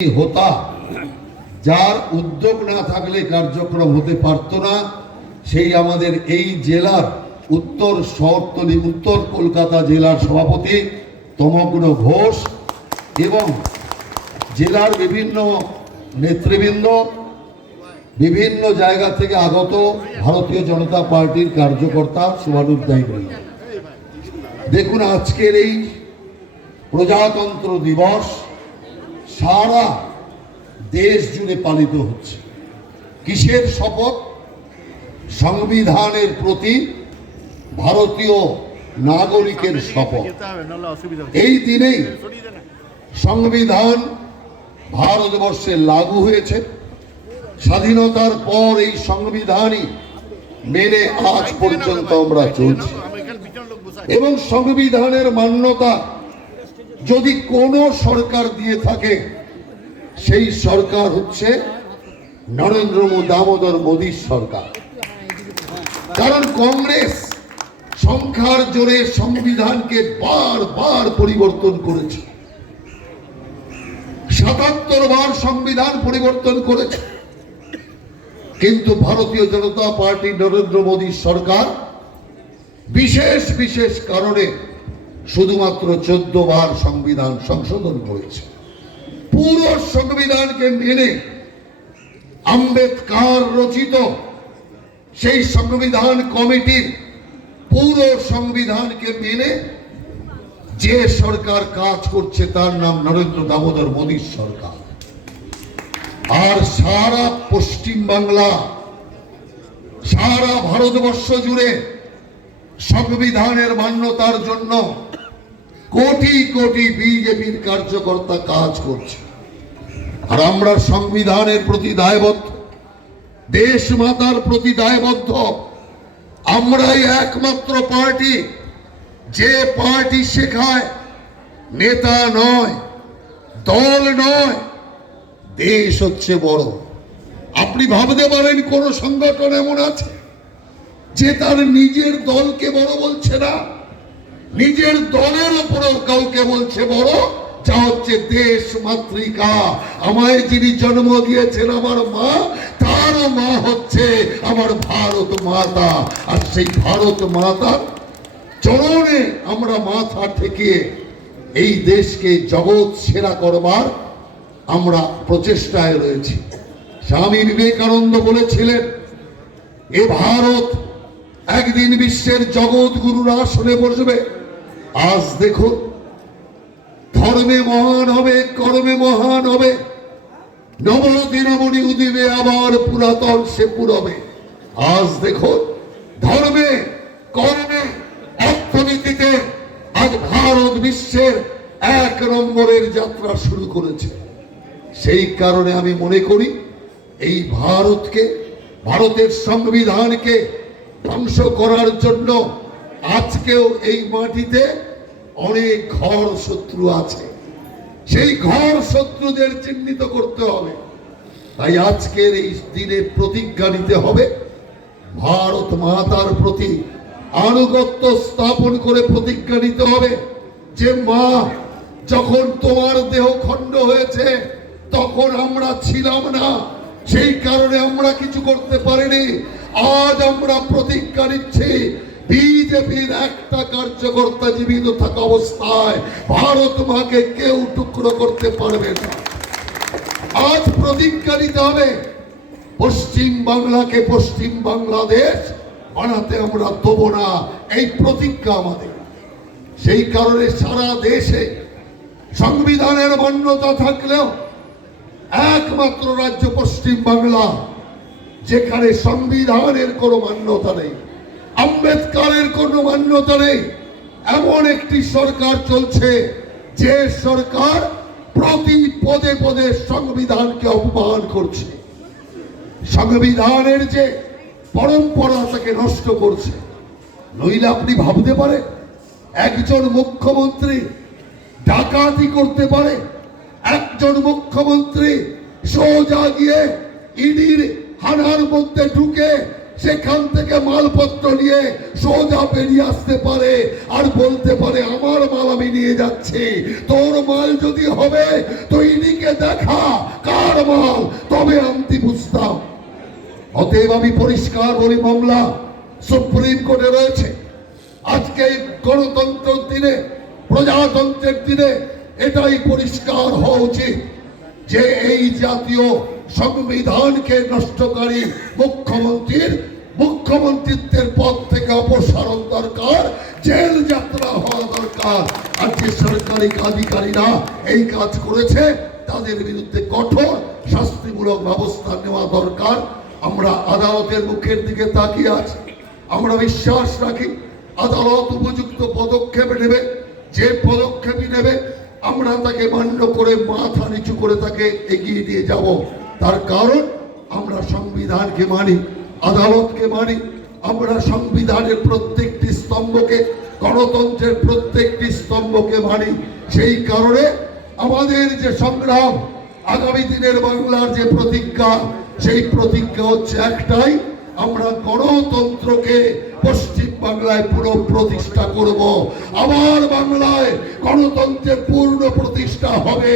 होता যার উদ্যোগ না থাকলে কার্যক্রম হতে পারত না। সেই আমাদের এই জেলার উত্তর শহরতলি উত্তর কলকাতা জেলার সভাপতি তমগ্ন ঘোষ এবং জেলার বিভিন্ন নেতৃবৃন্দ, বিভিন্ন জায়গা থেকে আগত ভারতীয় জনতা পার্টির কার্যকর্তা, শুভানুধ্যায়ী বৃন্দ। দেখুন, আজকের এই প্রজাতন্ত্র দিবস সারা দেশ জুড়ে পালিত হচ্ছে। কিসের শপথ? সংবিধানের প্রতি ভারতীয় নাগরিকের শপথ। এই দিনেই সংবিধান ভারতবর্ষে লাগু হয়েছে। স্বাধীনতার পর এই সংবিধানই মেনে আজ পর্যন্ত আমরা চলছি এবং সংবিধানের মান্যতা যদি কোনো সরকার দিয়ে থাকে, সেই সরকার হচ্ছে নরেন্দ্র দামোদর মোদীর সরকার। কারণ কংগ্রেস সংখ্যার জোরে সংবিধানকে বারবার পরিবর্তন করেছে, ৭৭ বার সংবিধান পরিবর্তন করেছে, কিন্তু ভারতীয় জনতা পার্টি নরেন্দ্র মোদীর সরকার বিশেষ বিশেষ কারণে শুধুমাত্র ১৪ বার সংবিধান সংশোধন করেছে। পুরো সংবিধানকে মেনে আম্বেদকর রচিত সেই সংবিধান কমিটির পুরো সংবিধানকে মেনে যে সরকার কাজ করছে তার নাম নরেন্দ্র দামোদর মোদীর সরকার। আর সারা পশ্চিম বাংলা, সারা ভারতবর্ষ জুড়ে সংবিধানের মান্যতার জন্য কোটি কোটি বিজেপির কার্যকর্তা কাজ করছে। আর আমরা সংবিধানের প্রতি দায়বদ্ধ, দেশ মাতার প্রতি দায়বদ্ধ। আমরাই একমাত্র পার্টি যে পার্টি শেখায় নেতা নয়, দল নয়, দেশ হচ্ছে বড়। আপনি ভাবতে পারেন কোন সংগঠন এমন আছে যে তার নিজের দলকে বড় বলছে না, নিজের দলের উপরেও কাউকে বলছে বড়, যা হচ্ছে দেশ মাতৃকা। আমায় যিনি জন্ম দিয়েছেন আমার মা, তারও মা হচ্ছে আমার ভারত মাতা। আর সেই ভারত মাতার চরণে আমরা মাথা ঠেকিয়ে এই দেশকে জগৎ সেরা করবার আমরা প্রচেষ্টায় রয়েছি। স্বামী বিবেকানন্দ বলেছিলেন, এ ভারত একদিন বিশ্বের জগৎ গুরুর আসনে বসবে। আজ দেখুন, ধর্মে মহান হবে, কর্মে মহান হবে, নবদিনমণি উদিবে আবার পুরাতন সে পুরবে। আজ দেখুন, ধর্মে, কর্মে, অর্থনীতিতে আজ ভারত বিশ্বের ১ নম্বরের যাত্রা শুরু করেছে। সেই কারণে আমি মনে করি এই ভারতকে, ভারতের সংবিধানকে ধ্বংস করার জন্য আজকেও এই মাটিতে অনেক ঘর শত্রু আছে। সেই ঘর শত্রুদের চিহ্নিত করতে হবে। তাই আজকের এই দিনে প্রতিজ্ঞা নিতে হবে, ভারত মাতার প্রতি আনুগত্য স্থাপন করে প্রতিজ্ঞা নিতে হবে যে মা, যখন তোমার দেহ খণ্ড হয়েছে তখন আমরা ছিলাম না, সেই কারণে আমরা কিছু করতে পারিনি। আজ আমরা প্রতিজ্ঞা নিচ্ছি, বিজেপির একটা কার্যকর্তা জীবিত থাকা অবস্থায় ভারত মাকে কেউ টুকরো করতে পারবে না। আজ প্রতিজ্ঞা নিতে হবে, পশ্চিম বাংলাকে পশ্চিম বাংলাদেশ বানাতে আমরা দেবো না, এই প্রতিজ্ঞা আমাদের। সেই কারণে সারা দেশে সংবিধানের মান্যতা থাকলেও একমাত্র রাজ্য পশ্চিম বাংলা যেখানে সংবিধানের কোনো মান্যতা নেই, আম্বেদকরের কোনো মান্যতা নেই, এমন একটি সরকার চলছে যে সরকার প্রতি পদে পদে সংবিধানকে অপমান করছে, সংবিধানের যে পরম্পরা তাকে নষ্ট করছে। নইলে আপনি ভাবতে পারেন একজন মুখ্যমন্ত্রী ডাকাতি করতে পারে? একজন মুখ্যমন্ত্রী সোজা গিয়ে ইডির হানার মধ্যে ঢুকে সেখান থেকে মালপত্র নিয়ে সোজা বেরিয়ে আসতে পারে আর বলতে পারে আমার মাল আমি নিয়ে যাচ্ছি, তোর মাল যদি হবে তো ইনিকে দেখা কার মাল, তবে আমি বুঝতাম। অতএব আমি পরিষ্কার বলি, মামলা সুপ্রিম কোর্টে রয়েছে। আজকে এই গণতন্ত্রের দিনে, প্রজাতন্ত্রের দিনে এটাই পরিষ্কার হওয়া উচিত যে এই জাতীয় সংবিধানকে নষ্টকারী মুখ্যমন্ত্রিত্বের পদ থেকে অপসারণ দরকার, জেল যাত্রা হওয়া দরকার। আর যে সরকারি আধিকারীরা এই কাজ করেছে তাদের বিরুদ্ধে কঠোর শাস্তিমূলক ব্যবস্থা নেওয়া দরকার। আমরা আদালতের মুখের দিকে তাকিয়ে আছি, আমরা বিশ্বাস রাখি আদালত উপযুক্ত পদক্ষেপ নেবে। যে পদক্ষেপই নেবে আমরা তাকে মান্য করে মাথা নিচু করে তাকে এগিয়ে দিয়ে যাব। তার কারণ আমরা সংবিধানকে মানি, আদালতকে মানি। আমরা সংবিধানের প্রত্যেকটি স্তম্ভকে, গণতন্ত্রের প্রত্যেকটি স্তম্ভকে মানি। সেই কারণে আমাদের যে সংগ্রাম, আগামী দিনের বাংলার যে প্রতিজ্ঞা, সেই প্রতিজ্ঞা হচ্ছে একটাই, আমরা গণতন্ত্রকে পশ্চিম বাংলায় পুরো প্রতিষ্ঠা করব। আবার বাংলায় গণতন্ত্রের পূর্ণ প্রতিষ্ঠা হবে,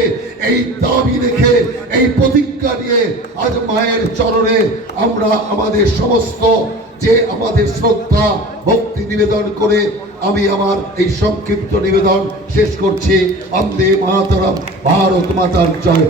এই দাবি রেখে, এই প্রতিজ্ঞা নিয়ে আজ মায়ের চরণে আমরা আমাদের সমস্ত যে আমাদের শ্রদ্ধা ভক্তি নিবেদন করে আমি আমার এই সংক্ষিপ্ত নিবেদন শেষ করছি। বন্দে মাতরম, ভারত মাতার জয়।